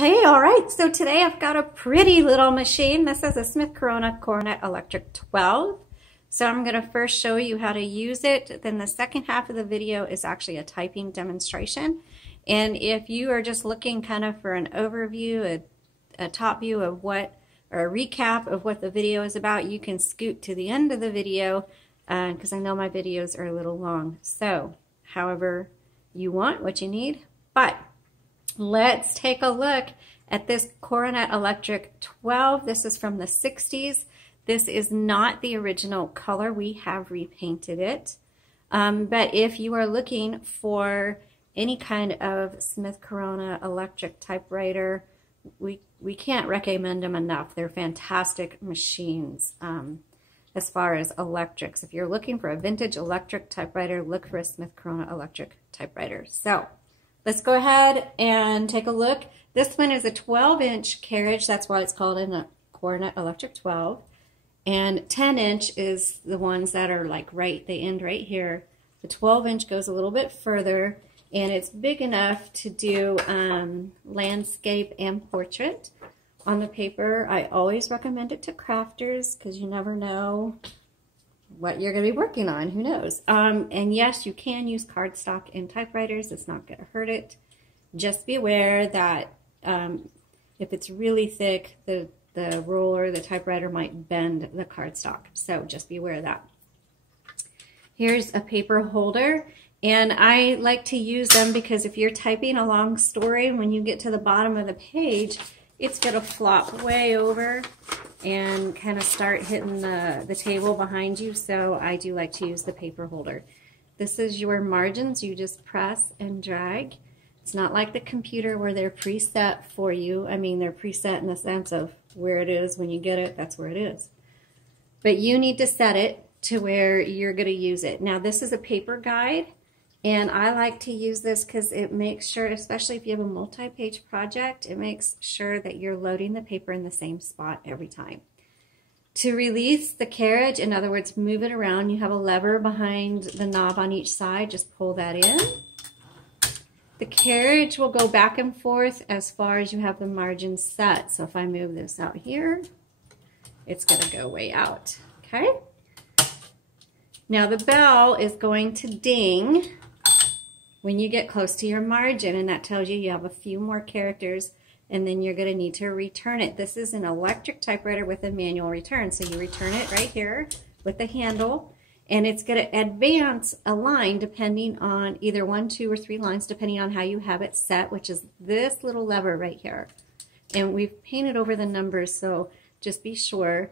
Hey, all right, so today I've got a pretty little machine. This is a Smith Coronet Electric 12. So I'm going to first show you how to use it. Then the second half of the video is actually a typing demonstration. And if you are just looking kind of for an overview, a top view of what, or a recap of what the video is about, you can scoot to the end of the video because I know my videos are a little long. So however you want, what you need, but let's take a look at this Coronet Electric 12. This is from the 60s. This is not the original color. We have repainted it. But if you are looking for any kind of Smith Coronet Electric typewriter, we can't recommend them enough. They're fantastic machines as far as electrics. If you're looking for a vintage electric typewriter, look for a Smith Coronet Electric typewriter. So let's go ahead and take a look. This one is a 12-inch carriage. That's why it's called a Coronet Electric 12. And 10-inch is the ones that are like they end right here. The 12-inch goes a little bit further, and it's big enough to do landscape and portrait. On the paper, I always recommend it to crafters because you never know what you're going to be working on. Who knows? And yes, you can use cardstock in typewriters. It's not going to hurt it. Just be aware that if it's really thick, the roller, the typewriter might bend the cardstock. So just be aware of that. Here's a paper holder. And I like to use them because if you're typing a long story, when you get to the bottom of the page, it's going to flop way over and kind of start hitting the table behind you. So I do like to use the paper holder. This is your margins. You just press and drag. It's not like the computer where they're preset for you. I mean, they're preset in the sense of where it is when you get it, that's where it is. But you need to set it to where you're going to use it. Now, this is a paper guide, and I like to use this because it makes sure, especially if you have a multi-page project, it makes sure that you're loading the paper in the same spot every time. To release the carriage, in other words, move it around, you have a lever behind the knob on each side. Just pull that in. The carriage will go back and forth as far as you have the margins set. So if I move this out here, it's going to go way out. Okay? Now the bell is going to ding when you get close to your margin, and that tells you have a few more characters, and then you're going to need to return it. This is an electric typewriter with a manual return, so you return it right here with the handle, and it's going to advance a line depending on either 1, 2, or 3 lines, depending on how you have it set, which is this little lever right here. And we've painted over the numbers, so just be sure.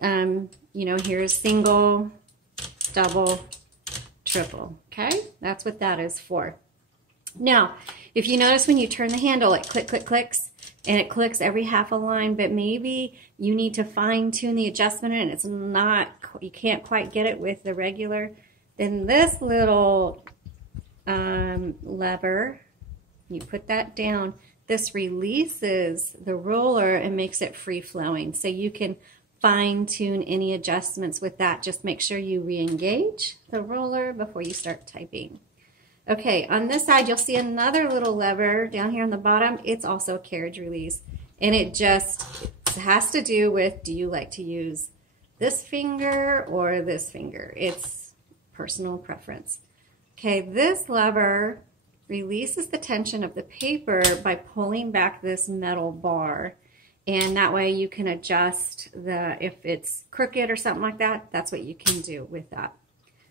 You know, here's single, double, triple. Okay, that's what that is for. Now, if you notice when you turn the handle, it clicks, and it clicks every half a line, but maybe you need to fine tune the adjustment and it's not, you can't quite get it with the regular, then this little lever, you put that down, this releases the roller and makes it free flowing. So you can fine tune any adjustments with that. Just make sure you re-engage the roller before you start typing. Okay, on this side you'll see another little lever down here on the bottom. It's also a carriage release, and it just has to do with, do you like to use this finger or this finger? It's personal preference. Okay, this lever releases the tension of the paper by pulling back this metal bar, and that way you can adjust if it's crooked or something like that, that's what you can do with that.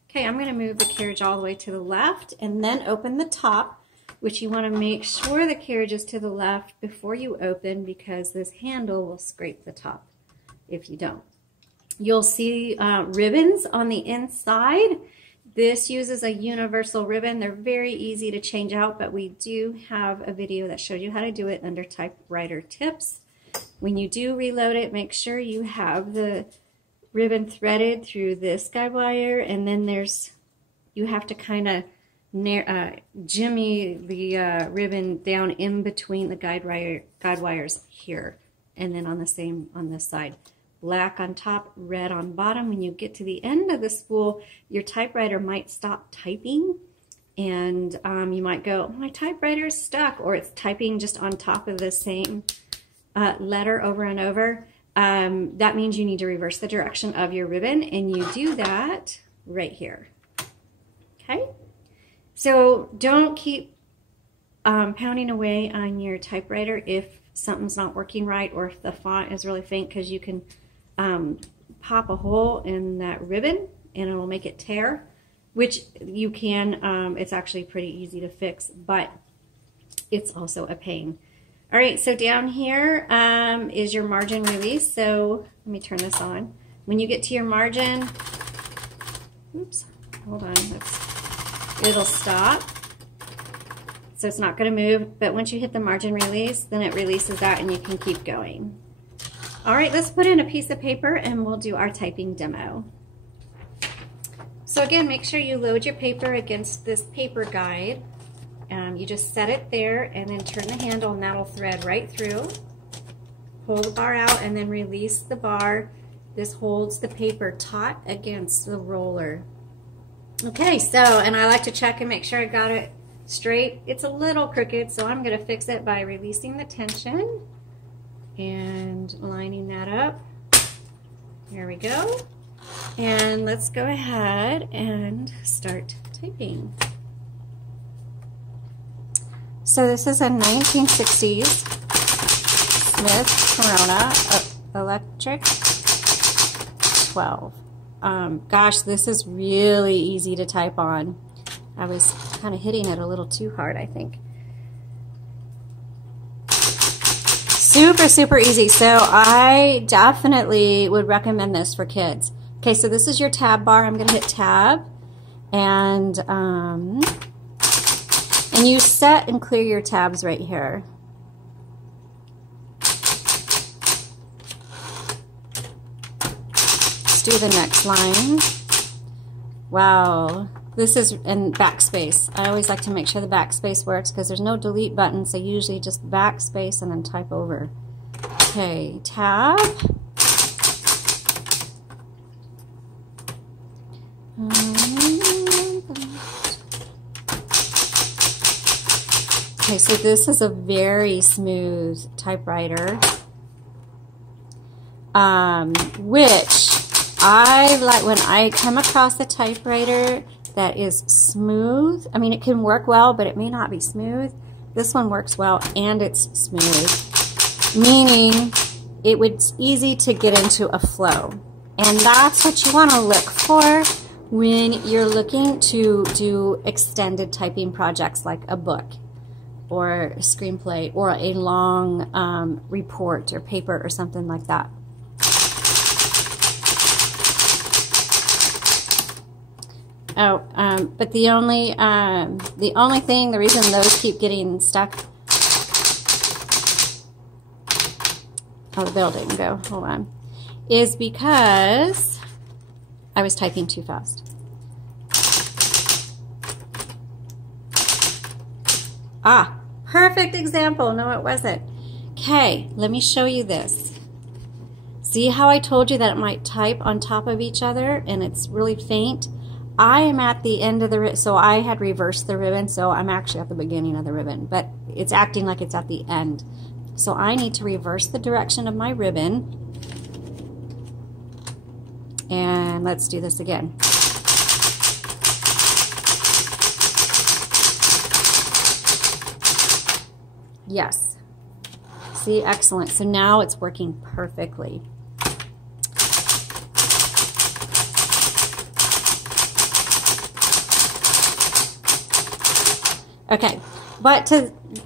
Okay, I'm going to move the carriage all the way to the left and then open the top, which you want to make sure the carriage is to the left before you open because this handle will scrape the top if you don't. You'll see ribbons on the inside. This uses a universal ribbon. They're very easy to change out, but we do have a video that shows you how to do it under Typewriter Tips. When you do reload it, make sure you have the ribbon threaded through this guide wire, and then you have to kind of jimmy the ribbon down in between the guide wires here, and then on this side. Black on top, red on bottom. When you get to the end of the spool, your typewriter might stop typing, and you might go, my typewriter is stuck, or it's typing just on top of the same letter over and over. That means you need to reverse the direction of your ribbon, and you do that right here. Okay, so don't keep pounding away on your typewriter if something's not working right, or if the font is really faint, because you can pop a hole in that ribbon and it'll make it tear, which you can, it's actually pretty easy to fix, but it's also a pain. All right, so down here is your margin release. So let me turn this on. When you get to your margin, oops, hold on, it'll stop. So it's not going to move, but once you hit the margin release, then it releases that and you can keep going. All right, let's put in a piece of paper and we'll do our typing demo. So again, make sure you load your paper against this paper guide. You just set it there and then turn the handle and that'll thread right through. Pull the bar out and then release the bar. This holds the paper taut against the roller. Okay, so, and I like to check and make sure I got it straight. It's a little crooked, so I'm going to fix it by releasing the tension and lining that up. There we go. And let's go ahead and start typing. So this is a 1960s Smith Corona Electric 12. Gosh, this is really easy to type on. I was kind of hitting it a little too hard, I think. Super, super easy. So I definitely would recommend this for kids. Okay, so this is your tab bar. I'm going to hit tab. And you set and clear your tabs right here. Let's do the next line. Wow. This is in backspace. I always like to make sure the backspace works because there's no delete button, so usually just backspace and then type over. Okay, tab. Okay, so this is a very smooth typewriter, which I like when I come across a typewriter that is smooth. I mean, it can work well, but it may not be smooth. This one works well and it's smooth, meaning it's easy to get into a flow. And that's what you want to look for when you're looking to do extended typing projects like a book or a screenplay or a long report or paper or something like that. But the reason those keep getting stuck. Oh, the bell didn't go. Hold on. Is because I was typing too fast. Ah, perfect example. No, it wasn't. Okay, let me show you this. See how I told you that it might type on top of each other and it's really faint? I am at the end of the ribbon, so I had reversed the ribbon, so I'm actually at the beginning of the ribbon, but it's acting like it's at the end. So I need to reverse the direction of my ribbon. And let's do this again. Yes. See, excellent. So now it's working perfectly. Okay, but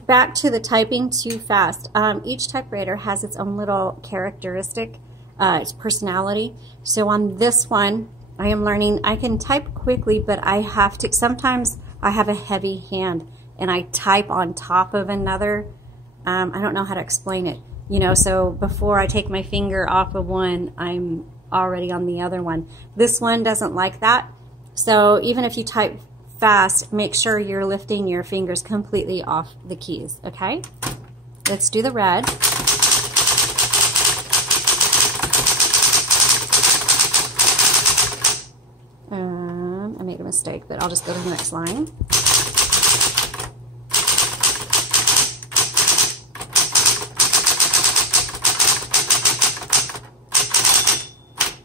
back to the typing too fast. Each typewriter has its own little characteristic, its personality. So on this one, I am learning, I can type quickly, but I have to, sometimes I have a heavy hand and I type on top of another. I don't know how to explain it. You know, so before I take my finger off of one, I'm already on the other one. This one doesn't like that. So even if you type fast, make sure you're lifting your fingers completely off the keys, okay? Let's do the red. I made a mistake, but I'll just go to the next line.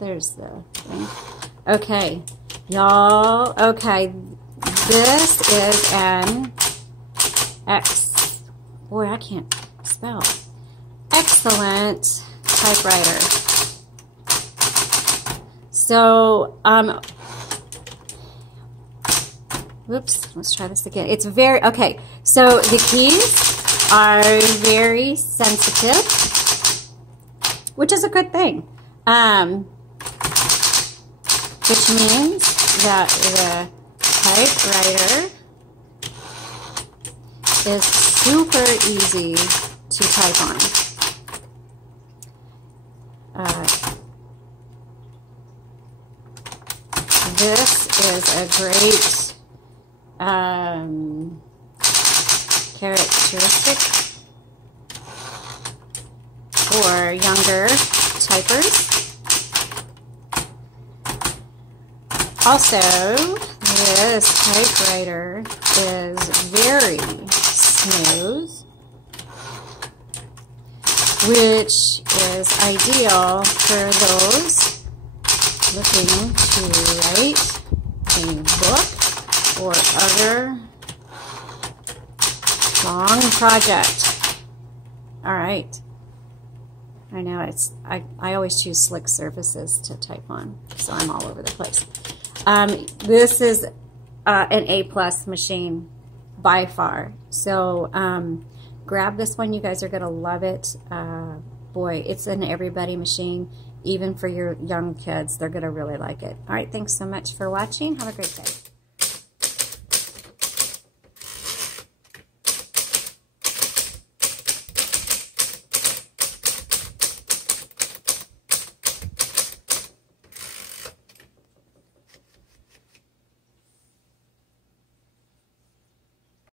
there's the thing. Okay, y'all. Okay, this is an boy, I can't spell. Excellent typewriter. So, whoops, let's try this again. It's very, okay, so the keys are very sensitive, which is a good thing, which means that the typewriter is super easy to type on. This is a great characteristic for younger typers. Also, this typewriter is very smooth, which is ideal for those looking to write a book or other long project. All right. I know I always choose slick surfaces to type on, so I'm all over the place. This is an A+ machine by far. So grab this one. You guys are gonna love it. Boy, it's an everybody machine. Even for your young kids, they're gonna really like it. All right, thanks so much for watching. Have a great day.